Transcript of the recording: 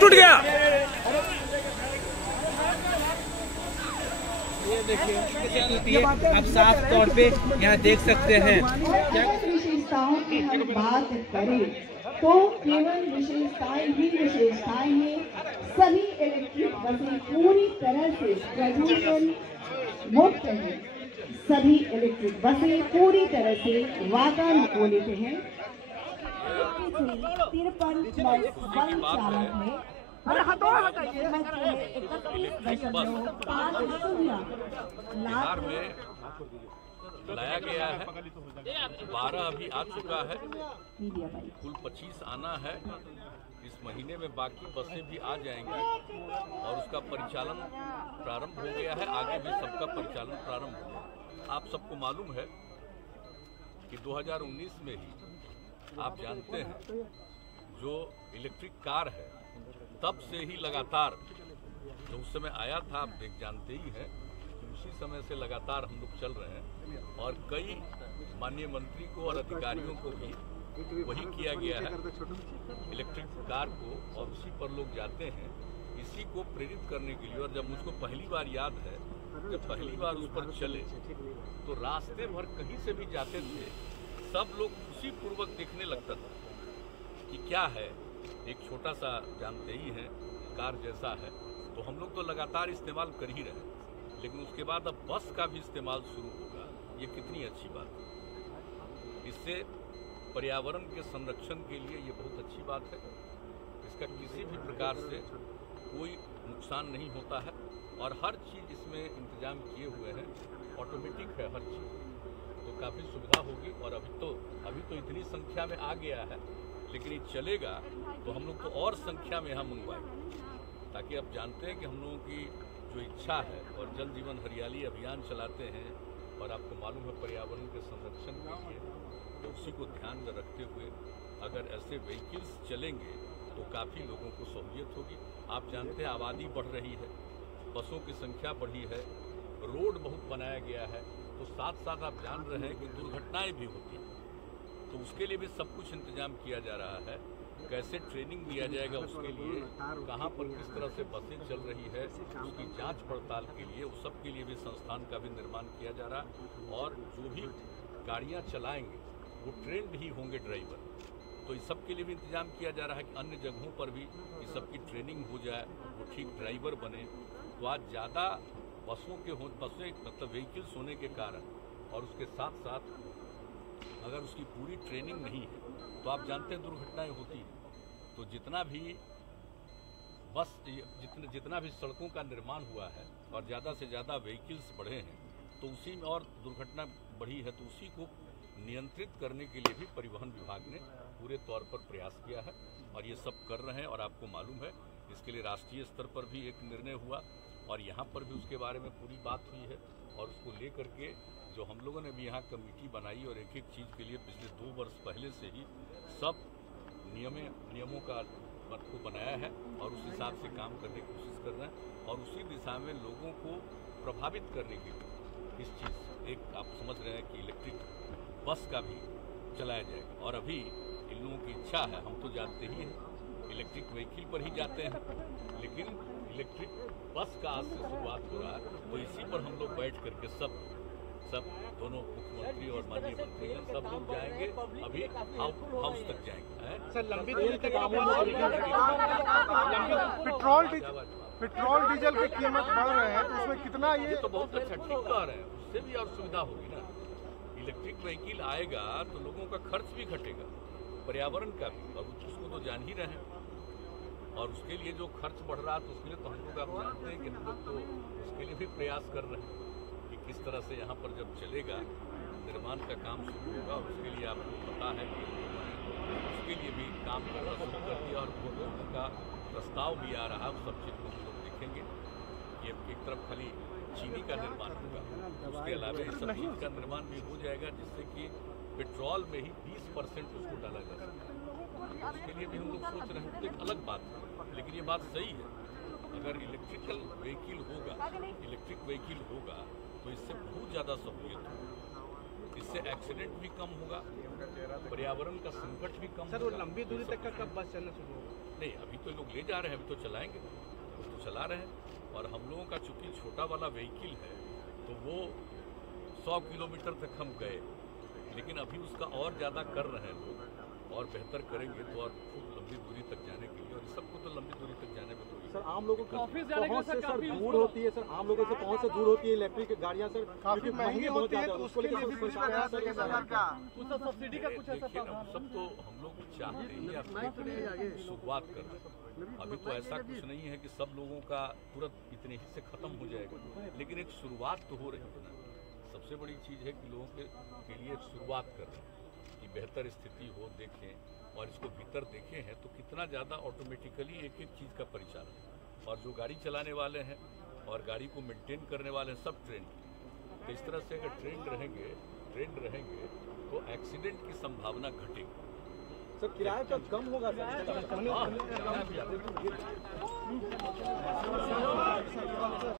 टूट गया। ये देखिए आप साफ तौर पे यहाँ देख सकते हैं। विशेषताओं की हम बात करें तो केवल विशेषताएं ही विशेषताएं हैं। सभी इलेक्ट्रिक बसें पूरी तरह से प्रदूषण मुक्त हैं। सभी इलेक्ट्रिक बसें पूरी तरह से वातानुकूलित हैं। 53 बस चालक है। बिहार में लाया गया है, 12 अभी आ चुका है, कुल 25 आना है। इस महीने में बाकी बसें भी आ जाएंगी और उसका परिचालन प्रारंभ हो गया है। आगे भी सबका परिचालन प्रारंभ होगा। आप सबको मालूम है कि 2019 में ही आप जानते हैं जो इलेक्ट्रिक कार है तब से ही लगातार जो उस समय आया था आप देख जानते ही हैं कि उसी समय से लगातार हम लोग चल रहे हैं और कई माननीय मंत्री को और अधिकारियों को भी वही किया गया है इलेक्ट्रिक कार को, और उसी पर लोग जाते हैं इसी को प्रेरित करने के लिए। और जब मुझको पहली बार याद है जब पहली बार उस पर चले तो रास्ते भर कहीं से भी जाते थे सब लोग खुशी पूर्वक देखने लगता था कि क्या है, एक छोटा सा जानते ही हैं कार जैसा है। तो हम लोग तो लगातार इस्तेमाल कर ही रहे, लेकिन उसके बाद अब बस का भी इस्तेमाल शुरू होगा। ये कितनी अच्छी बात है। इससे पर्यावरण के संरक्षण के लिए ये बहुत अच्छी बात है। इसका किसी भी प्रकार से कोई नुकसान नहीं होता है और हर चीज़ इसमें इंतजाम किए हुए हैं, ऑटोमेटिक है हर चीज़, तो काफ़ी सुविधा होगी। और अभी तो इतनी संख्या में आ गया है, लेकिन ये चलेगा तो हम लोग तो और संख्या में यहाँ मंगवाएंगे, ताकि आप जानते हैं कि हम लोगों की जो इच्छा है और जल जीवन हरियाली अभियान चलाते हैं और आपको मालूम है पर्यावरण के संरक्षण के लिए, तो उसी को ध्यान में रखते हुए अगर ऐसे व्हीकल्स चलेंगे तो काफ़ी लोगों को सहूलियत होगी। आप जानते हैं आबादी बढ़ रही है, बसों की संख्या बढ़ी है, रोड बहुत बनाया गया है, तो साथ साथ आप जान रहे हैं कि दुर्घटनाएं भी होती हैं। तो उसके लिए भी सब कुछ इंतजाम किया जा रहा है। कैसे ट्रेनिंग दिया जाएगा उसके लिए, कहाँ पर किस तरह से बसें चल रही है उसकी जांच पड़ताल के लिए, उस सब के लिए भी संस्थान का भी निर्माण किया जा रहा है। और जो भी गाड़ियाँ चलाएंगे वो ट्रेंड ही होंगे ड्राइवर, तो इस सब के लिए भी इंतजाम किया जा रहा है कि अन्य जगहों पर भी इस सब की ट्रेनिंग हो जाए, वो ठीक ड्राइवर बने। तो आज ज़्यादा बसें मतलब व्हीकल्स होने के कारण और उसके साथ साथ अगर उसकी पूरी ट्रेनिंग नहीं है तो आप जानते हैं दुर्घटनाएं होती हैं। तो जितना भी सड़कों का निर्माण हुआ है और ज़्यादा से ज़्यादा व्हीकल्स बढ़े हैं तो उसी में और दुर्घटना बढ़ी है, तो उसी को नियंत्रित करने के लिए भी परिवहन विभाग ने पूरे तौर पर प्रयास किया है और ये सब कर रहे हैं। और आपको मालूम है इसके लिए राष्ट्रीय स्तर पर भी एक निर्णय हुआ और यहाँ पर भी उसके बारे में पूरी बात हुई है। और उसको लेकर के जो हम लोगों ने भी यहाँ कमेटी बनाई और एक एक चीज़ के लिए पिछले 2 वर्ष पहले से ही सब नियमों का को बनाया है और उस हिसाब से काम करने की कोशिश कर रहे हैं और उसी दिशा में लोगों को प्रभावित करने के लिए इस चीज़ एक आप समझ रहे हैं कि इलेक्ट्रिक बस का भी चलाया जाएगा। और अभी इन लोगों की इच्छा है, हम तो जानते ही हैं इलेक्ट्रिक व्हीकल पर ही जाते हैं, लेकिन इलेक्ट्रिक बस का आज से शुरुआत हो रहा है। तो इसी पर हम लोग बैठ करके सब दोनों मुख्यमंत्री और माननीय मंत्री सब लोग जाएंगे, अभी हाउस तक जाएंगे। सर लंबी दूरी के पेट्रोल डीजल की कीमत बढ़ रहे हैं तो उसमें कितना ये तो बहुत अच्छा ठीक कह रहे हैं, उससे भी और सुविधा होगी ना। इलेक्ट्रिक व्हीकल आएगा तो लोगों का खर्च भी घटेगा, पर्यावरण का भी, और उसको तो जान ही रहे हैं। और उसके लिए जो खर्च बढ़ रहा है तो उसके लिए तो हम लोग आप जानते हैं कि हम लोग तो उसके लिए भी प्रयास कर रहे हैं कि किस तरह से यहाँ पर जब चलेगा निर्माण का काम शुरू होगा। उसके लिए आपको पता है कि उसके लिए भी काम करना शुरू कर दिया और लोगों का प्रस्ताव भी आ रहा है। सब चीज़ को हम लोग देखेंगे। ये एक तरफ खाली चीनी का निर्माण होगा, उसके अलावा इस सब चीज़ का निर्माण भी हो जाएगा जिससे कि पेट्रोल में ही 20% उसको डाला जा सकता है। उसके लिए भी हम लोग सोच रहे हैं, तो एक अलग बात है, लेकिन ये बात सही है अगर इलेक्ट्रिक व्हीकल होगा तो इससे बहुत ज़्यादा सहूलियत होगी, इससे एक्सीडेंट भी कम होगा, पर्यावरण का संकट भी कम सर, होगा। वो लंबी दूरी तक का कब बस चलना शुरू होगा? नहीं, अभी तो लोग ले जा रहे हैं, अभी तो चलाएंगे, तो चला रहे हैं। और हम लोगों का चूंकि छोटा वाला व्हीकल है तो वो 100 किलोमीटर तक हम गए, लेकिन अभी उसका और ज़्यादा कर रहे हैं लोग, और बेहतर करेंगे तो और खूब लंबी दूरी तक जाने के लिए, और सबको तो लंबी दूरी तक जाने में कोई सर आम लोगों की ऑफिस जाने के पहुंच लिए से सर सर काफी दूर होती है, सर आम लोगों से पहुंच से दूर होती है इलेक्ट्रिक गाड़ियां सर, काफी महंगी होती है, तो उसके लिए भी कुछ प्रयास है सरकार का। कुछ सब्सिडी का कुछ ऐसा देखिए, हम सब तो हम लोग चाहते ही आप देख रहे हैं, शुरुआत कर रहे हैं। अभी तो ऐसा कुछ नहीं है कि सब लोगों का तुरंत इतने ही से खत्म हो जाएगा, लेकिन एक शुरुआत तो हो रही है ना। सबसे बड़ी चीज़ है कि लोगों के लिए एक शुरुआत कर रहे हैं कि बेहतर स्थिति हो, देखें, और इसको भीतर देखे हैं तो कितना ज़्यादा ऑटोमेटिकली एक एक चीज़ का परिचालन, और जो गाड़ी चलाने वाले हैं और गाड़ी को मेंटेन करने वाले हैं सब ट्रेंड। तो इस तरह से अगर ट्रेंड रहेंगे तो एक्सीडेंट की संभावना घटेगी। सर किराया तो कम होगा सर।